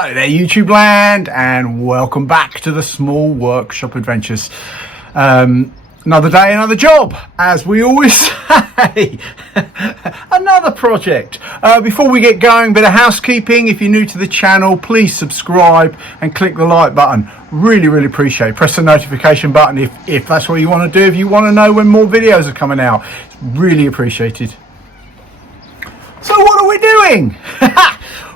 Hello there, YouTube land, and welcome back to the Small Workshop Adventures. Another day, another job, as we always say. Another project. Before we get going, bit of housekeeping. If you're new to the channel, please subscribe and click the like button. Really appreciate it. Press the notification button if that's what you want to do. If you want to know when more videos are coming out, it's really appreciated. So what are we doing?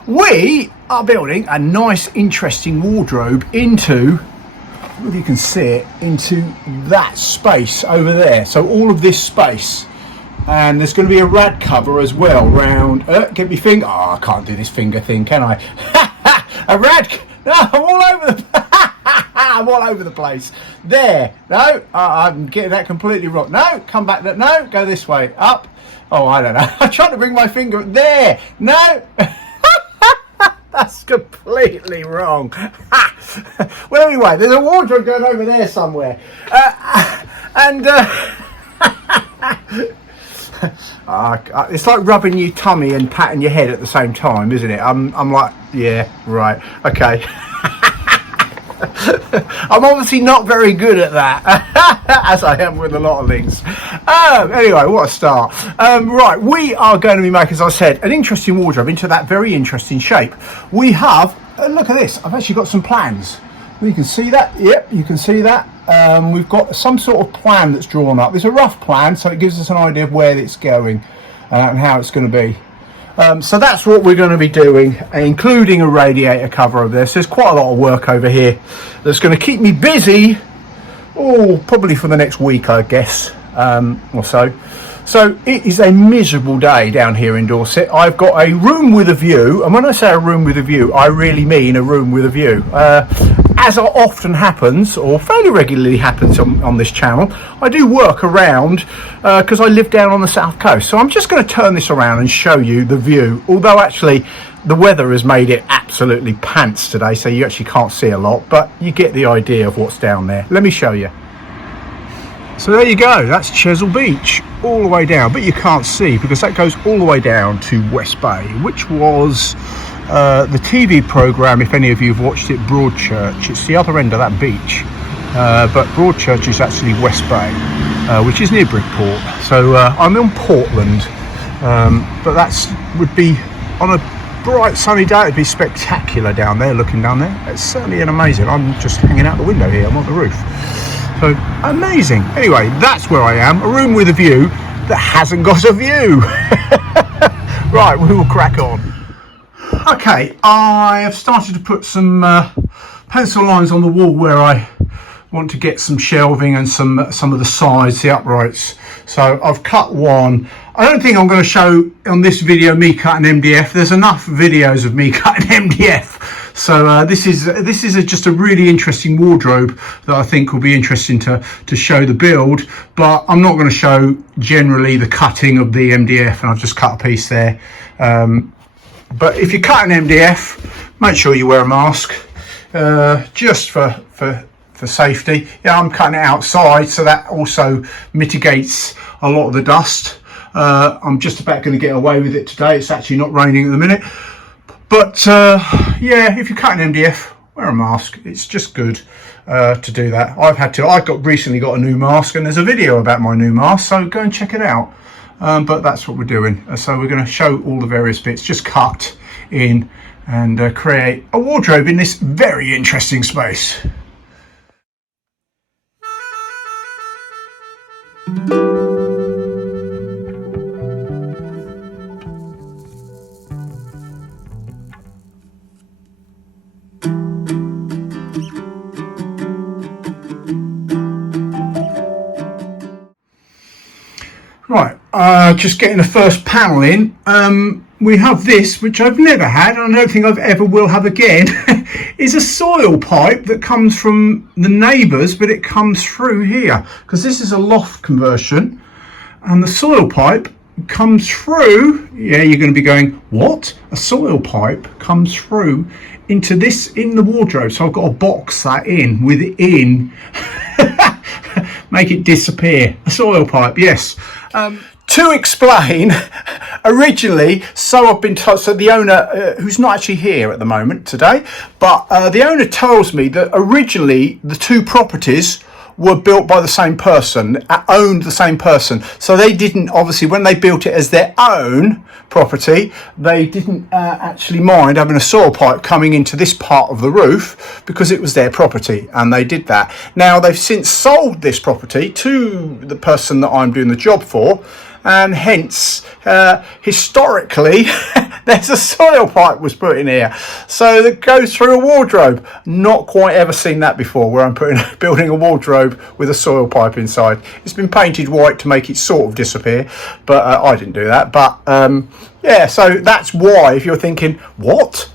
We are building a nice, interesting wardrobe into, if you can see it, into that space over there. So all of this space, and there's going to be a rad cover as well round. Get me finger. Oh, I can't do this finger thing, can I? A rad. No, I'm all over the. I'm all over the place. There. No, I'm getting that completely wrong. No, come back. No, go this way. Up. Oh, I don't know. I'm trying to bring my finger there. No. That's completely wrong. Well, anyway, there's a wardrobe going over there somewhere. It's like rubbing your tummy and patting your head at the same time, isn't it? I'm like, yeah, right, okay. I'm obviously not very good at that, as I am with a lot of things. Anyway, what a start. Right, we are going to be making, as I said, an interesting wardrobe into that very interesting shape. We have, look at this, I've actually got some plans. You can see that, yep, you can see that. We've got some sort of plan that's drawn up. It's a rough plan, so it gives us an idea of where it's going and how it's going to be. So that's what we're going to be doing, including a radiator cover over there. So there's quite a lot of work over here that's going to keep me busy, probably for the next week, I guess, or so. So it is a miserable day down here in Dorset. I've got a room with a view, and when I say a room with a view, I really mean a room with a view. As often happens, or fairly regularly happens on this channel, I do work around because I live down on the south coast. So I'm just going to turn this around and show you the view, although actually the weather has made it absolutely pants today, so you actually can't see a lot, but you get the idea of what's down there. Let me show you. So there you go, that's Chesil Beach all the way down, but you can't see because that goes all the way down to West Bay, which was the TV programme, if any of you have watched it, Broadchurch. It's the other end of that beach, but Broadchurch is actually West Bay, which is near Bridport. So I'm in Portland, but would be on a bright sunny day, it'd be spectacular down there, looking down there. It's certainly an amazing. I'm just hanging out the window here, I'm on the roof. So amazing. Anyway, that's where I am, a room with a view that hasn't got a view. Right, we will crack on. Okay, I have started to put some pencil lines on the wall where I want to get some shelving and some of the sides, the uprights. So I've cut one. I don't think I'm going to show on this video me cutting MDF. There's enough videos of me cutting MDF. So this is just a really interesting wardrobe that I think will be interesting to show the build, but I'm not going to show generally the cutting of the MDF, and I've just cut a piece there. But if you're cutting MDF, make sure you wear a mask, just for safety. Yeah, I'm cutting it outside, so that also mitigates a lot of the dust. I'm just about going to get away with it today. It's actually not raining at the minute. But yeah, if you're cutting MDF, wear a mask. It's just good to do that. I've recently got a new mask, and there's a video about my new mask, so go and check it out. But that's what we're doing. So we're going to show all the various bits, just cut in and create a wardrobe in this very interesting space. Right, just getting the first panel in. We have this, which I've never had, and I don't think I've ever will have again, is a soil pipe that comes from the neighbours, but it comes through here, because this is a loft conversion, and the soil pipe comes through. Yeah, you're going to be going, what? A soil pipe comes through into this, in the wardrobe, so I've got to box that in within, make it disappear. A soil pipe, yes. to explain, originally, so I've been told, so the owner, who's not actually here at the moment today, but the owner tells me that originally the two properties were built by the same person, owned the same person. So they didn't, obviously, when they built it as their own property, they didn't actually mind having a soil pipe coming into this part of the roof because it was their property, and they did that. Now, they've since sold this property to the person that I'm doing the job for, and hence, historically, there's a soil pipe was put in here, so that goes through a wardrobe. Not quite ever seen that before, where I'm building a wardrobe with a soil pipe inside. It's been painted white to make it sort of disappear, but I didn't do that. But yeah, so that's why, if you're thinking, what?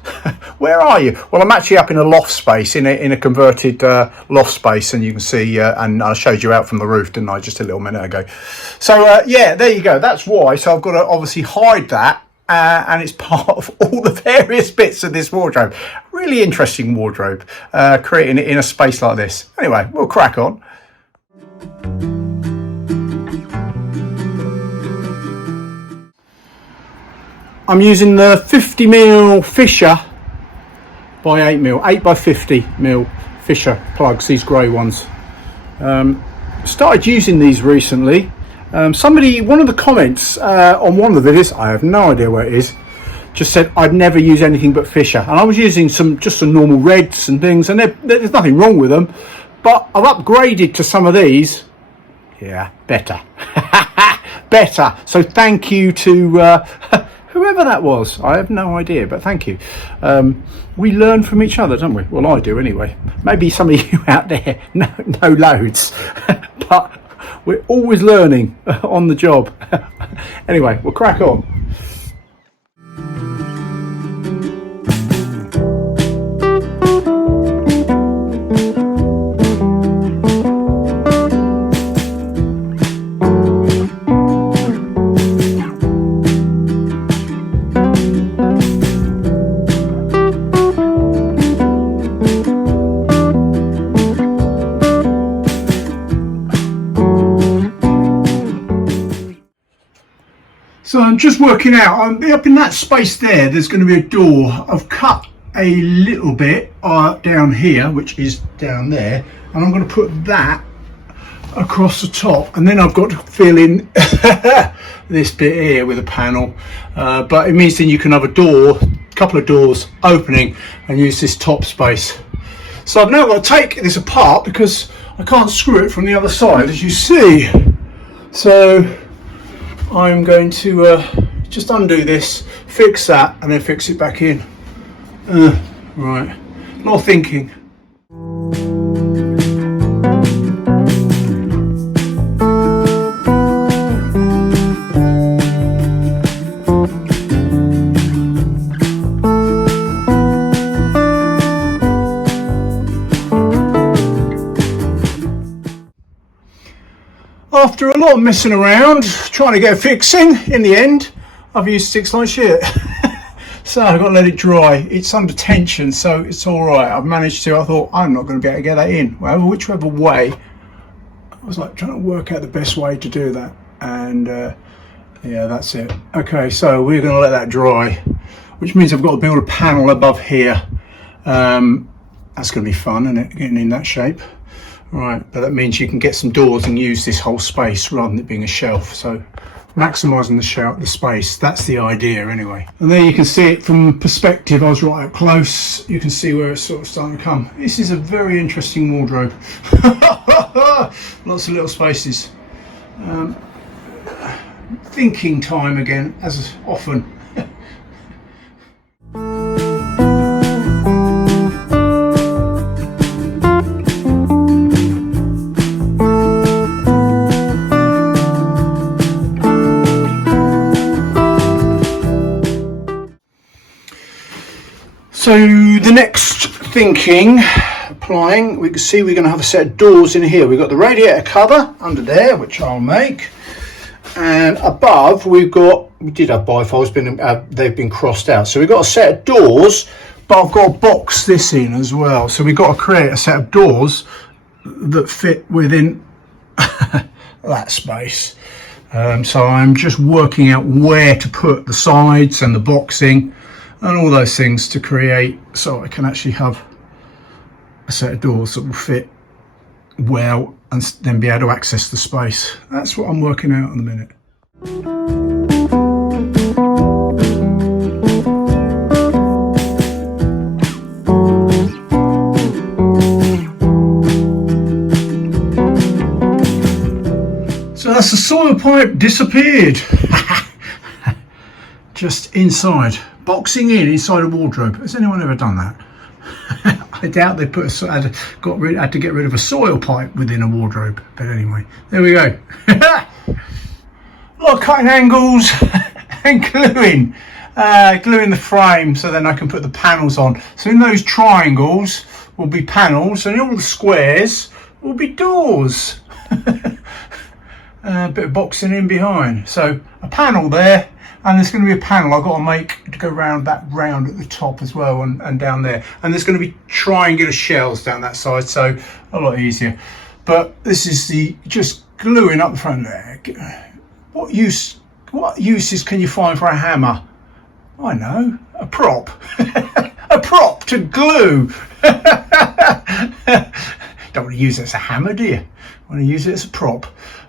Where are you? Well, I'm actually up in a loft space, in a converted loft space, and you can see, and I showed you out from the roof, didn't I, just a little minute ago. So yeah, there you go. That's why. So I've got to obviously hide that. And it's part of all the various bits of this wardrobe. Really interesting wardrobe, creating it in a space like this. Anyway, we'll crack on. I'm using the 50mm Fisher by 8mm, 8x50mm Fisher plugs, these grey ones. Started using these recently. Somebody, one of the comments on one of the videos, I have no idea where it is, just said I'd never use anything but Fisher, and I was using just some normal reds and things, and there's nothing wrong with them, but I've upgraded to some of these. Yeah, better. Better. So thank you to whoever that was. I have no idea, but thank you. We learn from each other, don't we? Well, I do anyway. Maybe some of you out there know loads, but we're always learning on the job. Anyway, we'll crack on. So I'm just working out, up in that space there's going to be a door. I've cut a little bit down here, which is down there, and I'm going to put that across the top, and then I've got to fill in this bit here with a panel, but it means then you can have a couple of doors opening and use this top space. So I've now got to take this apart because I can't screw it from the other side, as you see. So I'm going to just undo this, fix that, and then fix it back in. Right, a lot of thinking. After a lot of messing around, trying to get a fixing, in the end, I've used sticks like shit. So I've got to let it dry. It's under tension, so it's all right. I've managed to. I thought, I'm not going to be able to get that in. Well, whichever way, I was like trying to work out the best way to do that. And yeah, that's it. Okay, so we're going to let that dry, which means I've got to build a panel above here. That's going to be fun, isn't it, getting in that shape? Right, but that means you can get some doors and use this whole space rather than it being a shelf. So maximising the space, that's the idea anyway. And there you can see it from perspective. I was right up close. You can see where it's sort of starting to come. This is a very interesting wardrobe. Lots of little spaces. Thinking time again, as often. So the next thinking, applying, we can see we're going to have a set of doors in here. We've got the radiator cover under there, which I'll make, and above we did have bifolds, they've been crossed out. So we've got a set of doors, but I've got to box this in as well. So we've got to create a set of doors that fit within that space. So I'm just working out where to put the sides and the boxing and all those things to create, so I can actually have a set of doors that will fit well and then be able to access the space. That's what I'm working out in a minute. So that's the soil pipe disappeared. Just inside, boxing inside a wardrobe. Has anyone ever done that? I doubt they had to get rid of a soil pipe within a wardrobe. But anyway, there we go. A lot of cutting angles and gluing the frame, so then I can put the panels on. So in those triangles will be panels, and in all the squares will be doors. A bit of boxing in behind. So a panel there, and there's going to be a panel I've got to make to go round at the top as well, and down there. And there's going to be triangular shells down that side, so a lot easier. But this is just gluing up the front there. What uses can you find for a hammer? I know, a prop. A prop to glue. Don't want to use it as a hammer, do you? Want to use it as a prop.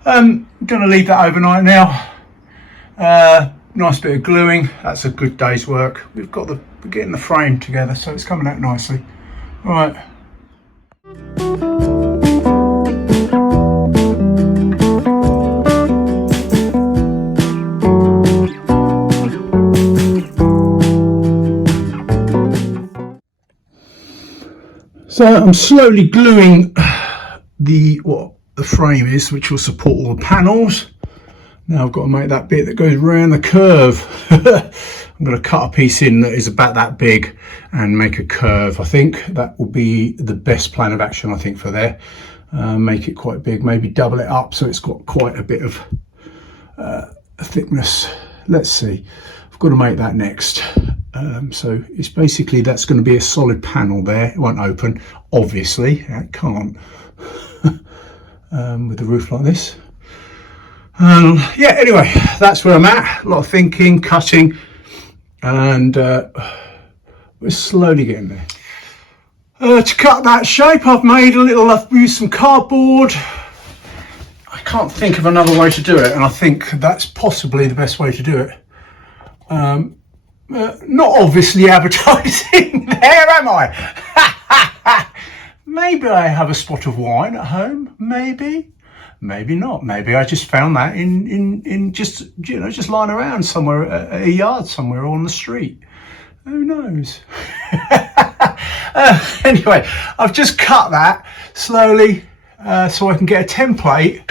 I'm going to leave that overnight now. Nice bit of gluing. That's a good day's work. We're getting the frame together, so it's coming out nicely. All right. So I'm slowly gluing what the frame is, which will support all the panels. Now I've got to make that bit that goes around the curve. I'm going to cut a piece in that is about that big and make a curve. I think that will be the best plan of action, I think, for there. Make it quite big, maybe double it up so it's got quite a bit of thickness. Let's see. I've got to make that next. So it's basically, that's going to be a solid panel there. It won't open, obviously. It can't with the roof like this. Yeah, anyway, that's where I'm at. A lot of thinking, cutting, and we're slowly getting there. To cut that shape, I've used some cardboard. I can't think of another way to do it, and I think that's possibly the best way to do it. Not obviously advertising there, am I? Maybe I have a spot of wine at home, maybe not. Maybe I just found that in just lying around somewhere, a yard somewhere on the street. Who knows? Anyway, I've just cut that slowly so I can get a template.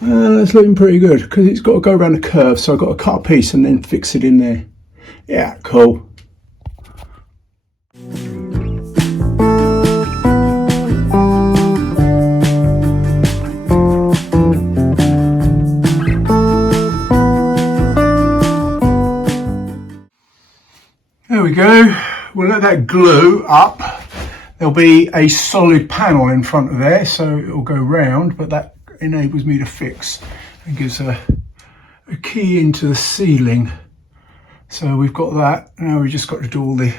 That's looking pretty good because it's got to go around the curve, so I've got to cut a piece and then fix it in there. Yeah, cool. There we go. We'll let that glue up. There'll be a solid panel in front of there, so it'll go round, but that enables me to fix and gives a key into the ceiling. So we've got that. Now we've just got to do all the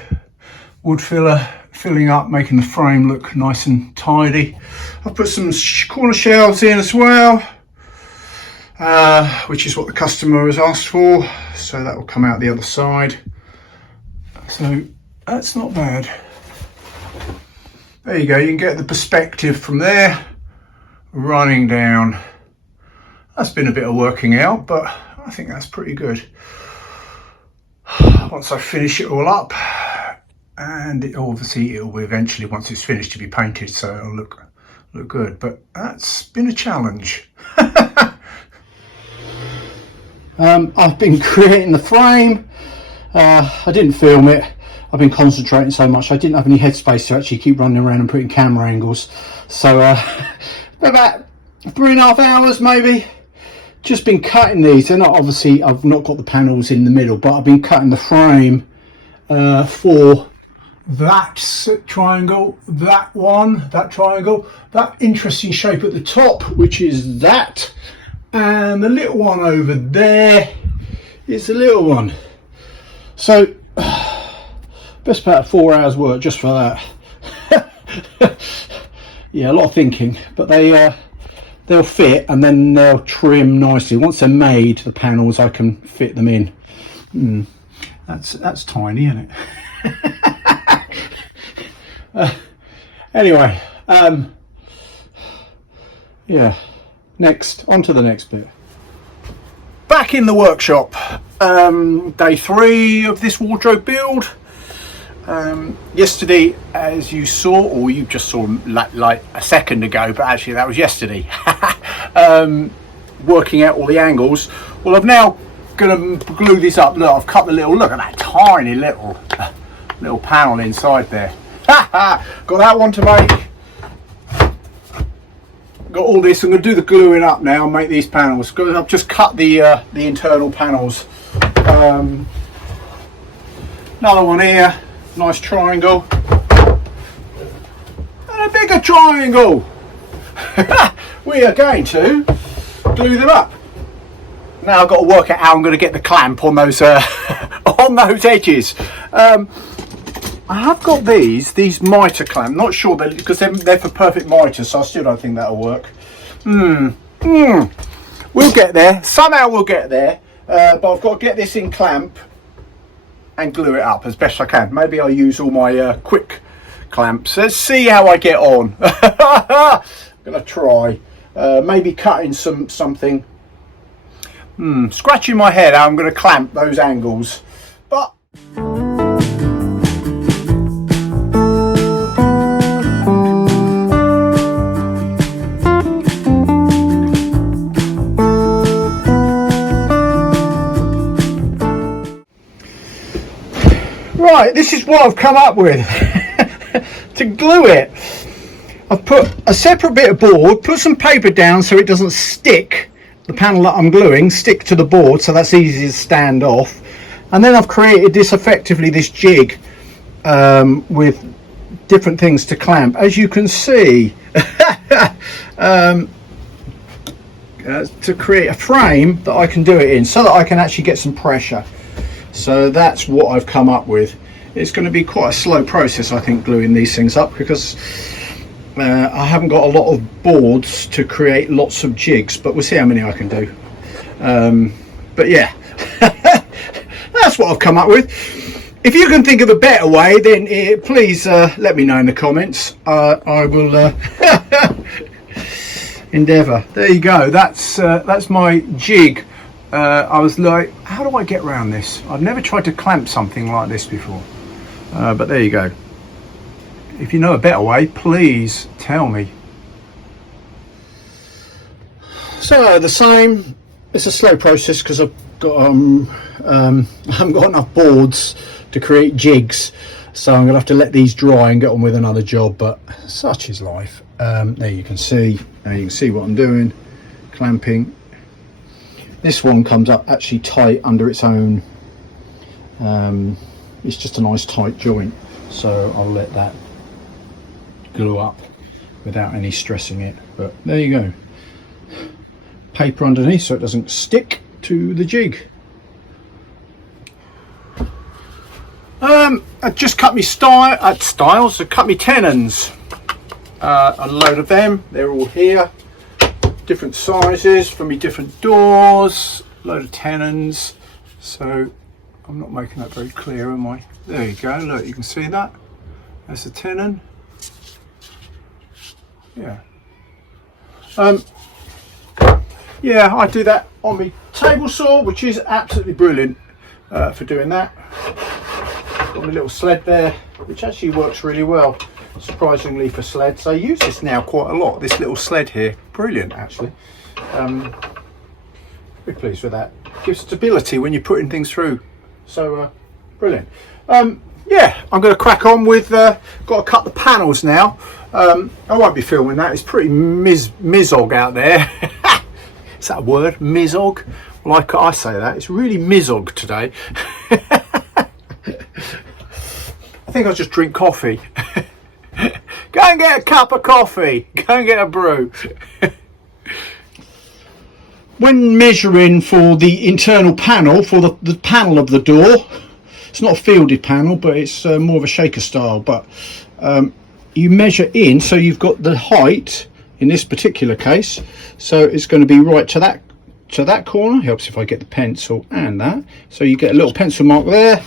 wood filling up, making the frame look nice and tidy. I've put some corner shelves in as well, which is what the customer has asked for, so that will come out the other side. So that's not bad. There you go, you can get the perspective from there running down. That's been a bit of working out, but I think that's pretty good. Once I finish it all up, and obviously it'll be eventually, once it's finished, to be painted, so it'll look good, but that's been a challenge. I've been creating the frame. I didn't film it. I've been concentrating so much. I didn't have any headspace to actually keep running around and putting camera angles. So about 3.5 hours maybe. Just been cutting these. They're not, obviously, I've not got the panels in the middle, but I've been cutting the frame for that triangle, that one, that triangle, that interesting shape at the top, which is that, and the little one over there is the little one. So best about 4 hours work just for that. Yeah, a lot of thinking, but they'll fit, and then they'll trim nicely. Once they're made, the panels, I can fit them in. That's tiny, isn't it? Anyway, yeah, on to the next bit. Back in the workshop, day 3 of this wardrobe build. Yesterday, as you saw, or you just saw like a second ago, but actually that was yesterday, working out all the angles. Well, I'm now going to glue this up. Look, I've cut look at that tiny little panel inside there. Got that one to make. Got all this. I'm going to do the gluing up now and make these panels. I've just cut the internal panels. Another one here. Nice triangle. And a bigger triangle. We are going to glue them up. Now I've got to work out how I'm going to get the clamp on those on those edges. I have got these mitre clamp. Not sure because they're for perfect mitre, so I still don't think that'll work. We'll get there. Somehow we'll get there. But I've got to get this in clamp and glue it up as best I can. Maybe I'll use all my quick clamps. Let's see how I get on. I'm gonna try. Maybe cutting something. Scratching my head how I'm gonna clamp those angles. But right, this is what I've come up with to glue it. I've put a separate bit of board, put some paper down so it doesn't stick, the panel that I'm gluing, stick to the board, so that's easy to stand off. And then I've created this jig with different things to clamp. As you can see, to create a frame that I can do it in so that I can actually get some pressure. So that's what I've come up with. It's going to be quite a slow process, I think, gluing these things up, because I haven't got a lot of boards to create lots of jigs, but we'll see how many I can do. But yeah, that's what I've come up with. If you can think of a better way, then please let me know in the comments. I will endeavour. There you go. That's my jig. I was like, how do I get around this? I've never tried to clamp something like this before, but there you go. If you know a better way, please tell me. So the same, it's a slow process because I've got I haven't got enough boards to create jigs, so I'm gonna have to let these dry and get on with another job, but such is life. There you can see what I'm doing, clamping. This one comes up actually tight under its own. It's just a nice tight joint, so I'll let that glue up without any stressing it. But there you go, paper underneath so it doesn't stick to the jig. I just cut me styles. I cut me tenons, a load of them. They're all here, different sizes for me, different doors, load of tenons. So I'm not making that very clear, am I? There you go, look, you can see that. That's a tenon. Yeah. Yeah, I do that on my table saw, which is absolutely brilliant for doing that. Got my little sled there, which actually works really well, surprisingly, for sleds. I use this now quite a lot, this little sled here. Brilliant, actually. Very pleased with that. Gives stability when you're putting things through. So, brilliant. Yeah, I'm going to crack on with, got to cut the panels now. I won't be filming that, it's pretty mizog out there. Is that a word? Mizog? Like I say that, it's really mizog today. I think I'll just drink coffee. Go and get a cup of coffee. Go and get a brew. When measuring for the internal panel, for the panel of the door, it's not a fielded panel, but it's more of a shaker style, but you measure in, so you've got the height in this particular case, so it's going to be right to that corner. Helps if I get the pencil and that, so you get a little pencil mark there,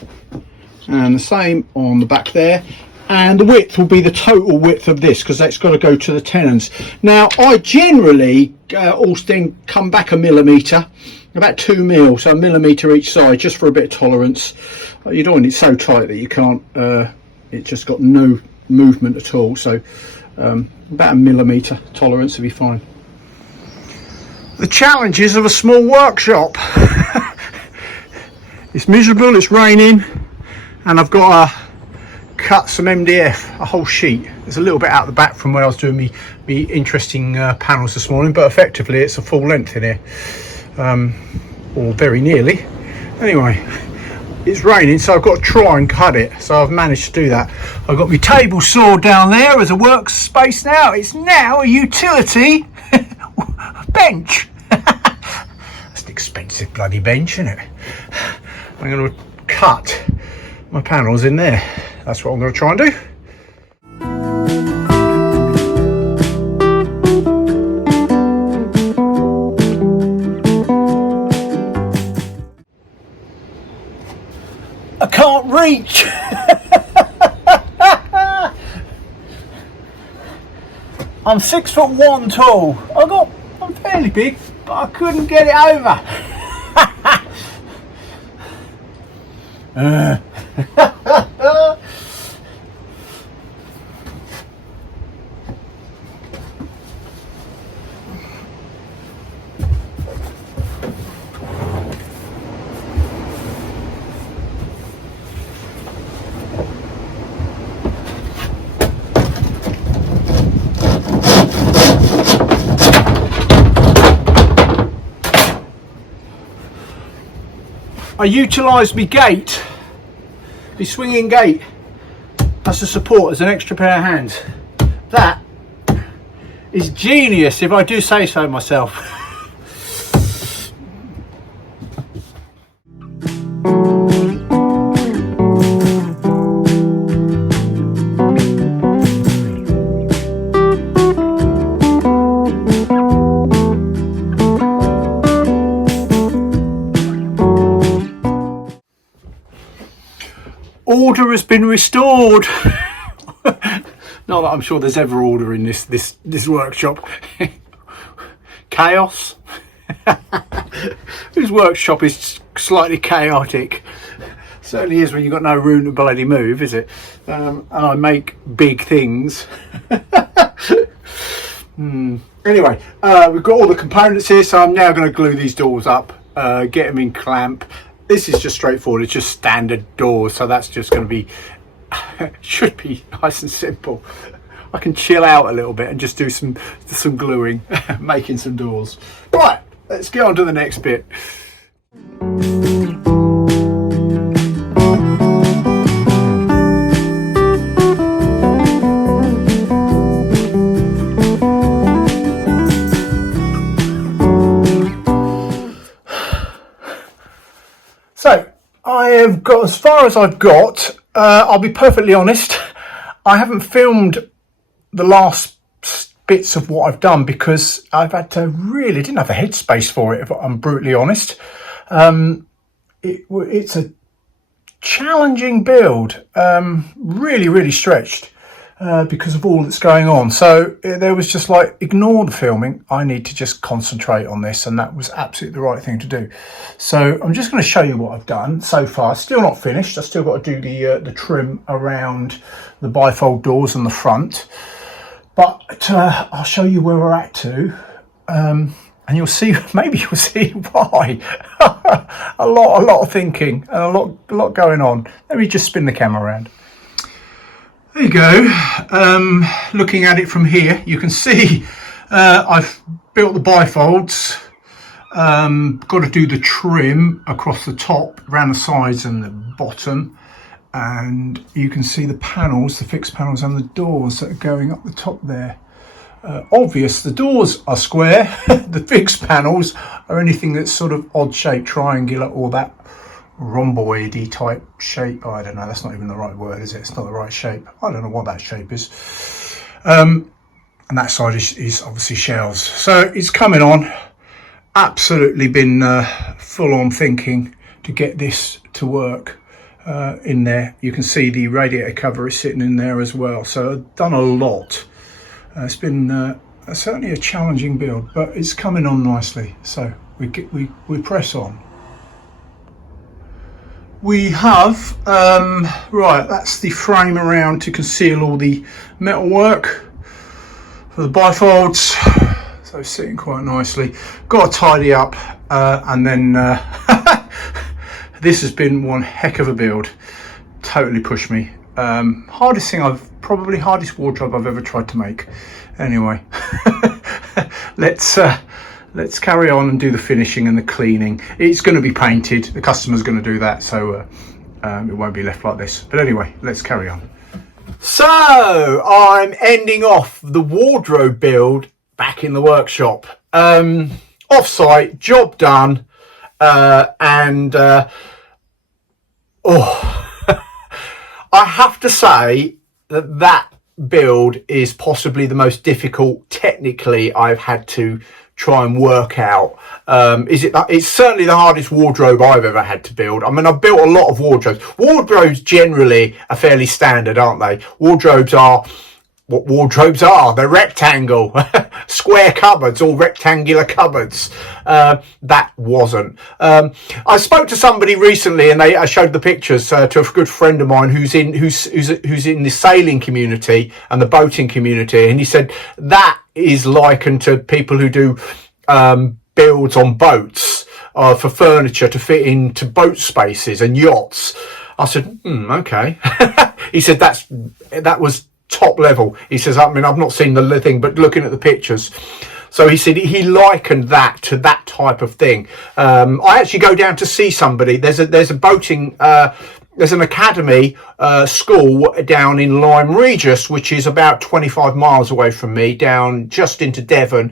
and the same on the back there. And the width will be the total width of this, because that's got to go to the tenons. Now I generally also then come back a millimetre, about 2 mil, so a millimetre each side, just for a bit of tolerance. You don't want it so tight that you can't, it's just got no movement at all, so about a millimetre tolerance will be fine. The challenges of a small workshop. It's miserable, it's raining, and I've got to cut some MDF, a whole sheet. There's a little bit out the back from where I was doing me interesting panels this morning, but effectively it's a full length in here, or very nearly. Anyway, it's raining, so I've got to try and cut it, so I've managed to do that. I've got my table saw down there as a workspace now. It's now a utility bench. That's an expensive bloody bench, isn't it? I'm going to cut my panels in there. That's what I'm going to try and do. I can't reach. I'm 6'1" tall. I'm fairly big, but I couldn't get it over. I utilised my gate, my swinging gate, as a support, as an extra pair of hands. That is genius, if I do say so myself. Order has been restored. Not that I'm sure there's ever order in this workshop. Chaos. Whose workshop is slightly chaotic? Certainly is when you've got no room to bloody move, is it? And I make big things. Anyway, we've got all the components here, so I'm now going to glue these doors up, get them in clamp. This is just straightforward, it's just standard doors, so that's just going to be, should be nice and simple. I can chill out a little bit and just do some gluing, making some doors. Right, let's get on to the next bit. So I have got as far as I've got. I'll be perfectly honest, I haven't filmed the last bits of what I've done because I've had to really didn't have the headspace for it, if I'm brutally honest. It's a challenging build, really stretched because of all that's going on. So there was just like, ignore the filming, I need to just concentrate on this, and that was absolutely the right thing to do. So I'm just going to show you what I've done so far. Still not finished, I've still got to do the trim around the bifold doors on the front, but I'll show you where we're at to, and you'll see, maybe you'll see why. a lot of thinking and a lot going on. Let me just spin the camera around. There you go. Looking at it from here, you can see I've built the bifolds. Got to do the trim across the top, around the sides and the bottom. and you can see the panels, the fixed panels and the doors that are going up the top there. Obvious, the doors are square, the fixed panels are anything that's sort of odd shape, triangular, or that rhomboidy type shape. I don't know, that's not even the right word, is it? It's not the right shape. I don't know what that shape is. And that side is obviously shelves. So it's coming on. Absolutely been full on thinking to get this to work in there. You can see the radiator cover is sitting in there as well. So I've done a lot. It's been certainly a challenging build, but it's coming on nicely. So we press on. We have right. That's the frame around to conceal all the metal work for the bifolds. So sitting quite nicely. Got to tidy up, and then this has been one heck of a build. Totally pushed me. Hardest wardrobe I've ever tried to make. Anyway, let's carry on and do the finishing and the cleaning. It's going to be painted. The customer's going to do that, so it won't be left like this. But anyway, let's carry on. So I'm ending off the wardrobe build back in the workshop. Off-site, job done, and I have to say that build is possibly the most difficult technically I've had to try and work out. It's certainly the hardest wardrobe I've ever had to build. I mean, I've built a lot of wardrobes. Wardrobes generally are fairly standard, aren't they? Wardrobes are what wardrobes are. They're rectangle, square cupboards, or rectangular cupboards. That wasn't. I spoke to somebody recently, and I showed the pictures to a good friend of mine who's in the sailing community and the boating community, and he said that is likened to people who do builds on boats for furniture to fit into boat spaces and yachts. I said, okay. He said that was top level. He says, I mean, I've not seen the thing, but looking at the pictures. So he said he likened that to that type of thing. I actually go down to see somebody. There's a boating, there's an academy school down in Lyme Regis, which is about 25 miles away from me, down just into Devon.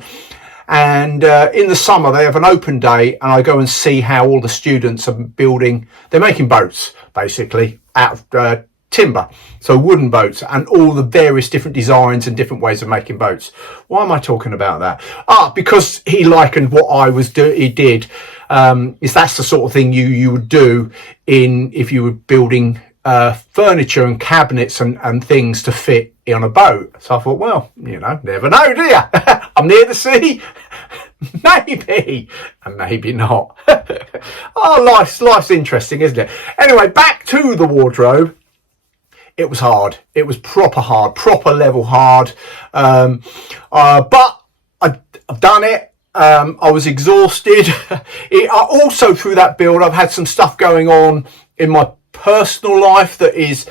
And in the summer, they have an open day, and I go and see how all the students are building. They're making boats, basically, out of timber, so wooden boats, and all the various different designs and different ways of making boats. Why am I talking about that? Because he likened what I was he did. Is that's the sort of thing you would do if you were building furniture and cabinets and things to fit on a boat. So I thought, well, never know, do you? I'm near the sea. Maybe, and maybe not. Life's interesting, isn't it? Anyway, back to the wardrobe. It was hard. It was proper hard, proper level hard. But I've done it. I was exhausted. Also, through that build, I've had some stuff going on in my personal life that is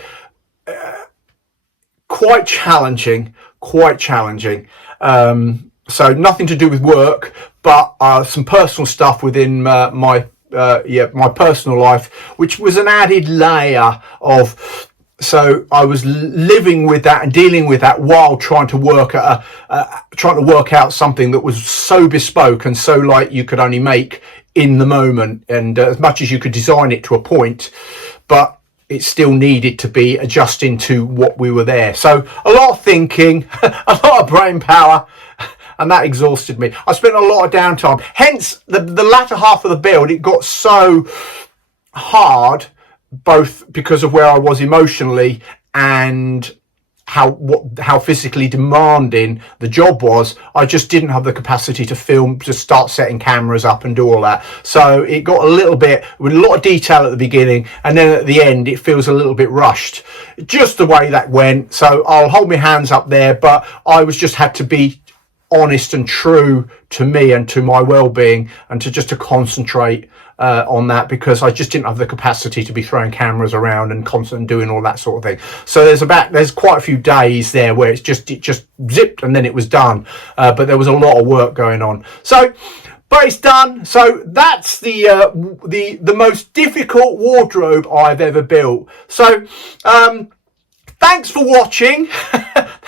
quite challenging. So nothing to do with work, but some personal stuff within my personal life, which was an added layer of. So I was living with that and dealing with that while trying to work out something that was so bespoke and so like you could only make in the moment, and as much as you could design it to a point, but it still needed to be adjusting to what we were there. So a lot of thinking, a lot of brain power, and that exhausted me. I spent a lot of downtime. Hence the latter half of the build, it got so hard, both because of where I was emotionally and how physically demanding the job was. I just didn't have the capacity to film, to start setting cameras up and do all that. So it got a little bit with a lot of detail at the beginning, and then at the end it feels a little bit rushed, just the way that went. So I'll hold my hands up there, but I just had to be honest and true to me and to my well-being, and to concentrate on that, because I just didn't have the capacity to be throwing cameras around and constantly doing all that sort of thing. So there's quite a few days there where it just zipped and then it was done, but there was a lot of work going on. So but it's done. So that's the most difficult wardrobe I've ever built. So thanks for watching.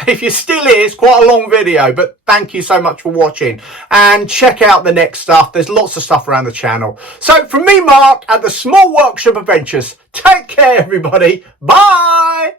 If you're still here, it's quite a long video, but thank you so much for watching. And check out the next stuff. There's lots of stuff around the channel. So from me, Mark, at the Small Workshop Adventures, take care, everybody. Bye.